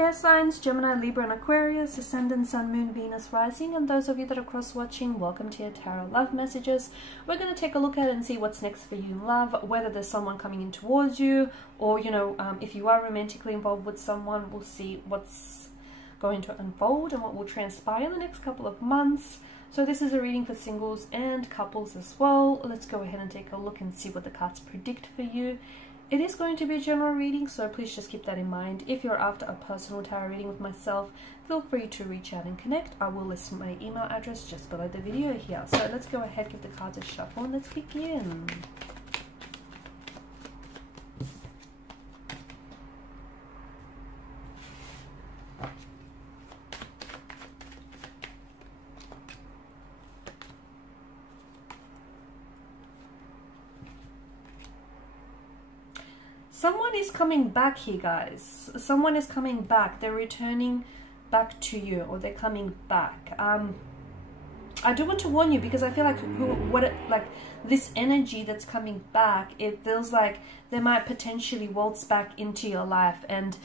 air signs, Gemini, Libra and Aquarius, Ascendant, Sun, Moon, Venus, Rising, and those of you that are cross-watching, welcome to your Tarot Love Messages. We're going to take a look at it and see what's next for you in love, whether there's someone coming in towards you, or, you know, if you are romantically involved with someone, we'll see what's going to unfold and what will transpire in the next couple of months. So this is a reading for singles and couples as well. Let's go ahead and take a look and see what the cards predict for you. It is going to be a general reading, so please just keep that in mind. If you're after a personal tarot reading with myself, feel free to reach out and connect. I will list my email address just below the video here. So let's go ahead, give the cards a shuffle, and let's begin. Someone is coming back here, guys. Someone is coming back. They're returning back to you, or they're coming back. I do want to warn you, because I feel like this energy that's coming back, it feels like they might potentially waltz back into your life and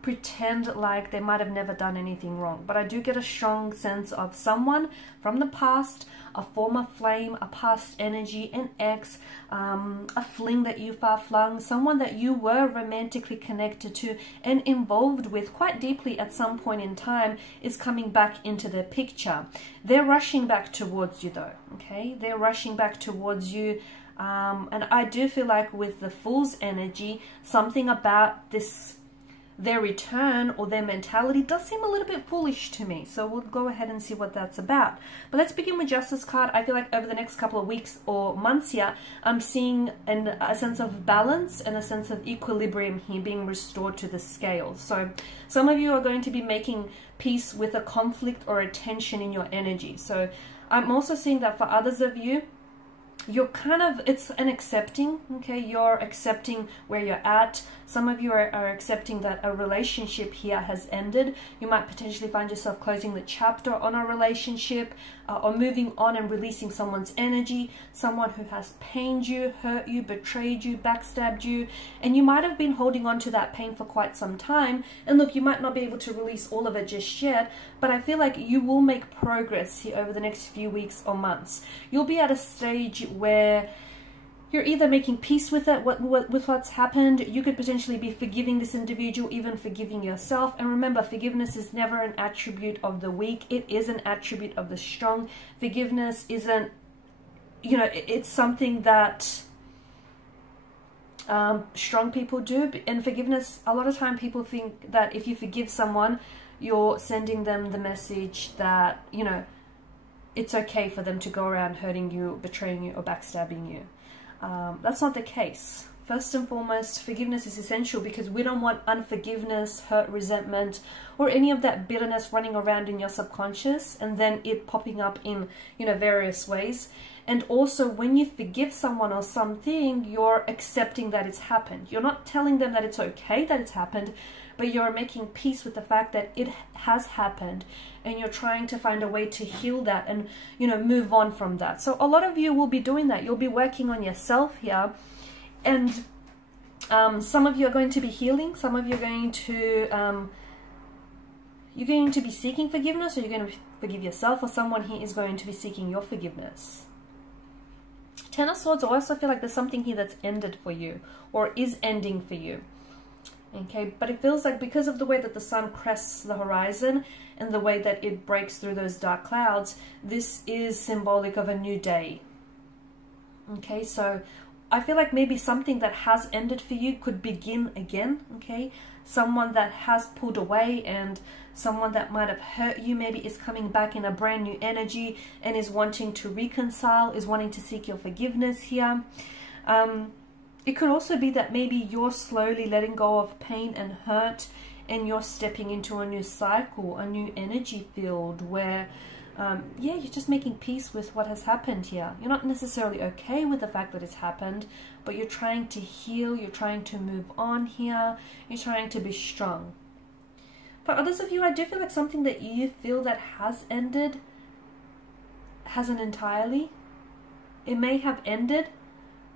pretend like they might have never done anything wrong. But I do get a strong sense of someone from the past, a former flame, a past energy, an ex, a fling that you far flung, someone that you were romantically connected to and involved with quite deeply at some point in time is coming back into the picture. They're rushing back towards you though, okay? They're rushing back towards you. And I do feel like with the Fool's energy, something about their return or their mentality does seem a little bit foolish to me. So we'll go ahead and see what that's about. But let's begin with Justice card. I feel like over the next couple of weeks or months here, I'm seeing a sense of balance and a sense of equilibrium here being restored to the scales. So some of you are going to be making peace with a conflict or a tension in your energy. So I'm also seeing that for others of you, you're kind of, it's an accepting, okay? You're accepting where you're at. Some of you are accepting that a relationship here has ended. You might potentially find yourself closing the chapter on a relationship or moving on and releasing someone's energy, someone who has pained you, hurt you, betrayed you, backstabbed you, and you might have been holding on to that pain for quite some time. And look, you might not be able to release all of it just yet, but I feel like you will make progress here over the next few weeks or months. You'll be at a stage where you're either making peace with it, with what's happened. You could potentially be forgiving this individual, even forgiving yourself. And remember, forgiveness is never an attribute of the weak. It is an attribute of the strong. Forgiveness isn't, you know, it's something that strong people do. And forgiveness, a lot of time people think that if you forgive someone, you're sending them the message that, you know, it's okay for them to go around hurting you, betraying you, or backstabbing you. That's not the case. First and foremost, forgiveness is essential because we don't want unforgiveness, hurt, resentment, or any of that bitterness running around in your subconscious and then it popping up in, you know, various ways. And also, when you forgive someone or something, you're accepting that it's happened. You're not telling them that it's okay that it's happened, but you're making peace with the fact that it has happened, and you're trying to find a way to heal that and, you know, move on from that. So a lot of you will be doing that. You'll be working on yourself here, and some of you are going to be healing. Some of you are going to you're going to be seeking forgiveness, or you're going to forgive yourself, or someone here is going to be seeking your forgiveness. Ten of Swords, I also feel like there's something here that's ended for you or is ending for you. Okay, but it feels like because of the way that the sun crests the horizon and the way that it breaks through those dark clouds, this is symbolic of a new day. Okay, so I feel like maybe something that has ended for you could begin again, okay? Someone that has pulled away and someone that might have hurt you maybe is coming back in a brand new energy and is wanting to reconcile, is wanting to seek your forgiveness here. It could also be that maybe you're slowly letting go of pain and hurt and you're stepping into a new cycle, a new energy field where, yeah, you're just making peace with what has happened here. You're not necessarily okay with the fact that it's happened, but you're trying to heal, you're trying to move on here, you're trying to be strong. For others of you, I do feel like something that you feel that has ended hasn't entirely. It may have ended,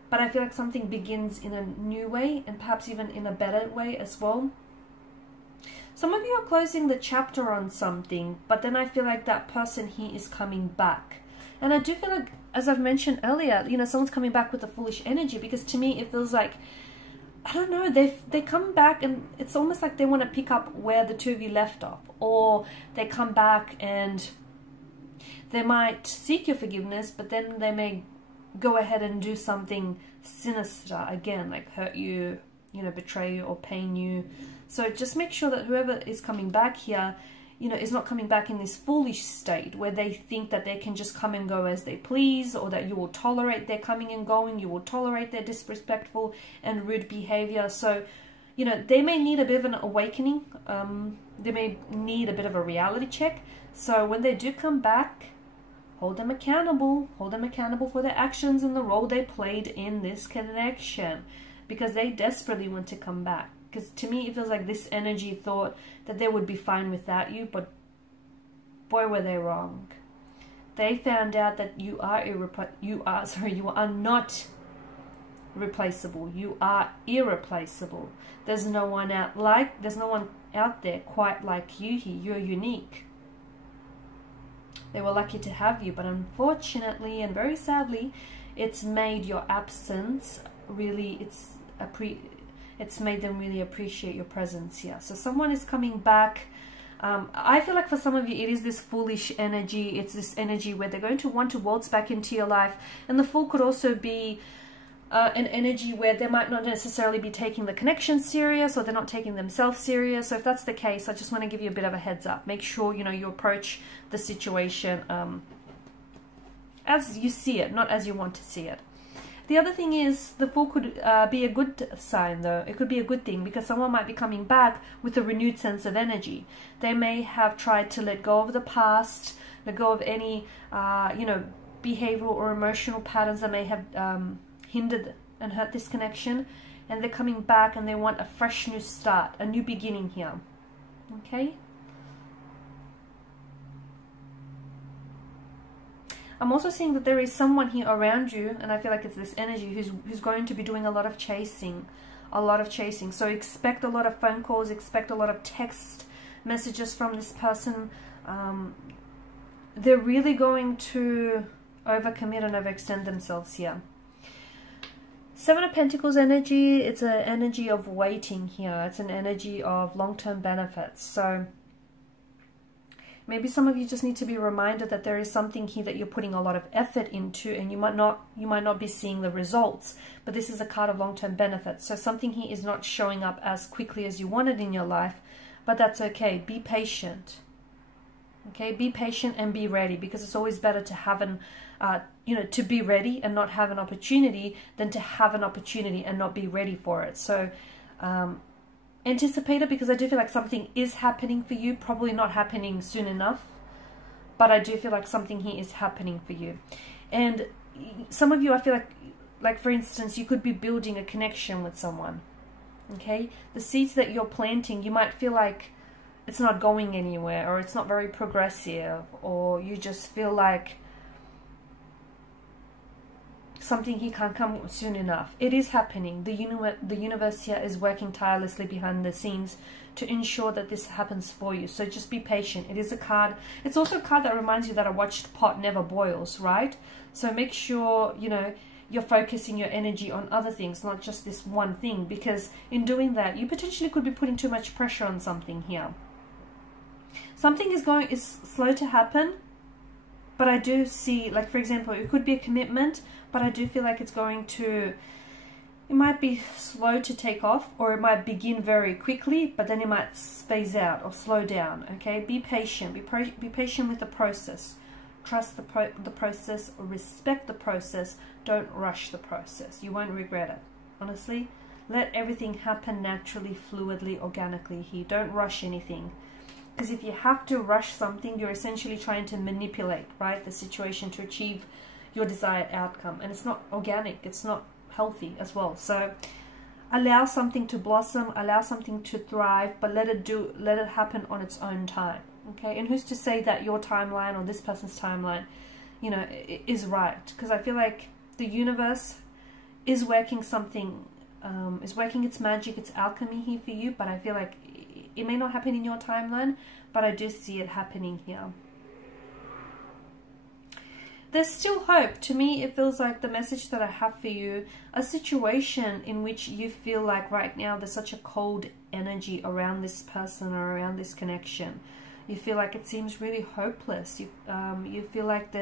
but I feel like something begins in a new way and perhaps even in a better way as well. Some you're closing the chapter on something, but then I feel like that person here is coming back. And I do feel like, as I've mentioned earlier, you know, someone's coming back with a foolish energy, because to me it feels like, I don't know, they come back and it's almost like they want to pick up where the two of you left off, or they come back and they might seek your forgiveness, but then they may go ahead and do something sinister again, like hurt you, you know, betray you or pain you. So just make sure that whoever is coming back here, you know, is not coming back in this foolish state where they think that they can just come and go as they please, or that you will tolerate their coming and going, you will tolerate their disrespectful and rude behavior. So, you know, they may need a bit of an awakening. They may need a bit of a reality check. So when they do come back, hold them accountable. Hold them accountable for their actions and the role they played in this connection, because they desperately want to come back. Because to me, it feels like this energy thought that they would be fine without you, but boy, were they wrong. They found out that you are not replaceable. You are irreplaceable. There's no one out there quite like you here. You're unique. They were lucky to have you, but unfortunately and very sadly, it's made your absence really, it's made them really appreciate your presence here. So someone is coming back. I feel like for some of you, it is this foolish energy. It's this energy where they're going to want to waltz back into your life. And the Fool could also be an energy where they might not necessarily be taking the connection serious, or they're not taking themselves serious. So if that's the case, I just want to give you a bit of a heads up. Make sure, you know, you approach the situation as you see it, not as you want to see it. The other thing is, the Fool could be a good sign, though. It could be a good thing, because someone might be coming back with a renewed sense of energy. They may have tried to let go of the past, let go of any, you know, behavioral or emotional patterns that may have hindered and hurt this connection. And they're coming back and they want a fresh new start, a new beginning here. Okay? I'm also seeing that there is someone here around you, and I feel like it's this energy who's going to be doing a lot of chasing. So expect a lot of phone calls, expect a lot of text messages from this person. They're really going to overcommit and overextend themselves here. Seven of Pentacles energy, it's an energy of waiting here. It's an energy of long-term benefits. So maybe some of you just need to be reminded that there is something here that you're putting a lot of effort into, and you might not be seeing the results, but this is a card of long-term benefits. So something here is not showing up as quickly as you wanted in your life, but that's okay. Be patient. Okay, be patient and be ready, because it's always better to have an, you know, to be ready and not have an opportunity than to have an opportunity and not be ready for it. So anticipate it, because I do feel like something is happening for you, probably not happening soon enough, but I do feel like something here is happening for you. And some of you, I feel like for instance, you could be building a connection with someone. Okay, the seeds that you're planting, you might feel like it's not going anywhere, or it's not very progressive, or you just feel like something here can't come soon enough. It is happening. The universe here is working tirelessly behind the scenes to ensure that this happens for you. So just be patient. It is a card. It's also a card that reminds you that a watched pot never boils, right? So make sure, you know, you're focusing your energy on other things, not just this one thing, because in doing that, you potentially could be putting too much pressure on something here. Something is slow to happen, but I do see, like for example, it could be a commitment, but I do feel like it's going to, it might be slow to take off, or it might begin very quickly, but then it might phase out or slow down. Okay, be patient. Be patient with the process. Trust the process, or respect the process. Don't rush the process. You won't regret it. Honestly, let everything happen naturally, fluidly, organically here. Don't rush anything. Because if you have to rush something, you're essentially trying to manipulate, right, the situation to achieve your desired outcome. And it's not organic. It's not healthy as well. So allow something to blossom, allow something to thrive, but let it happen on its own time. Okay, and who's to say that your timeline or this person's timeline, you know, is right? Because I feel like the universe is working something, is working its magic, its alchemy here for you, but I feel like It may not happen in your timeline, but I do see it happening here. There's still hope. To me, it feels like the message that I have for you, a situation in which you feel like right now there's such a cold energy around this person or around this connection. You feel like it seems really hopeless. You feel like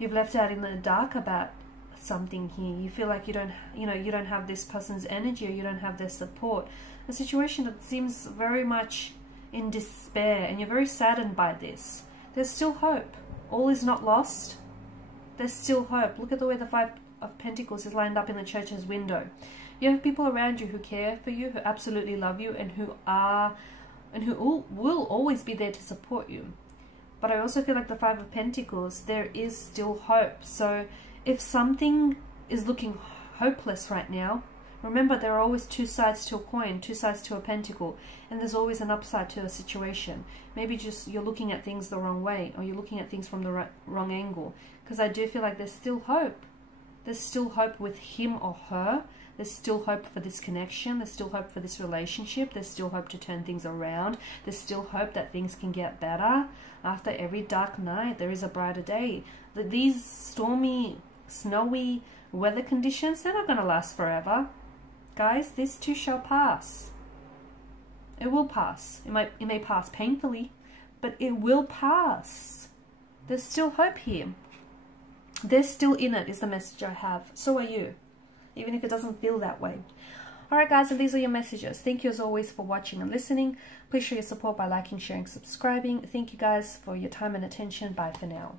you've left out in the dark about something here. You feel like you don't have this person's energy, or you don't have their support. A situation that seems very much in despair, and you're very saddened by this. There's still hope. All is not lost. There's still hope. Look at the way the Five of Pentacles is lined up in the Church's window. You have people around you who care for you, who absolutely love you, and who will always be there to support you. But I also feel like the Five of Pentacles, there is still hope. So if something is looking hopeless right now, remember, there are always two sides to a coin, two sides to a pentacle, and there's always an upside to a situation. Maybe just you're looking at things the wrong way, or you're looking at things from the wrong angle. Because I do feel like there's still hope. There's still hope with him or her. There's still hope for this connection. There's still hope for this relationship. There's still hope to turn things around. There's still hope that things can get better. After every dark night, there is a brighter day. These stormy, snowy weather conditions, they're not going to last forever. Guys, this too shall pass. It will pass. It may pass painfully, but it will pass. There's still hope here. They're still in it, is the message I have. So are you, even if it doesn't feel that way. Alright guys, and these are your messages. Thank you as always for watching and listening. Please show your support by liking, sharing, subscribing. Thank you guys for your time and attention. Bye for now.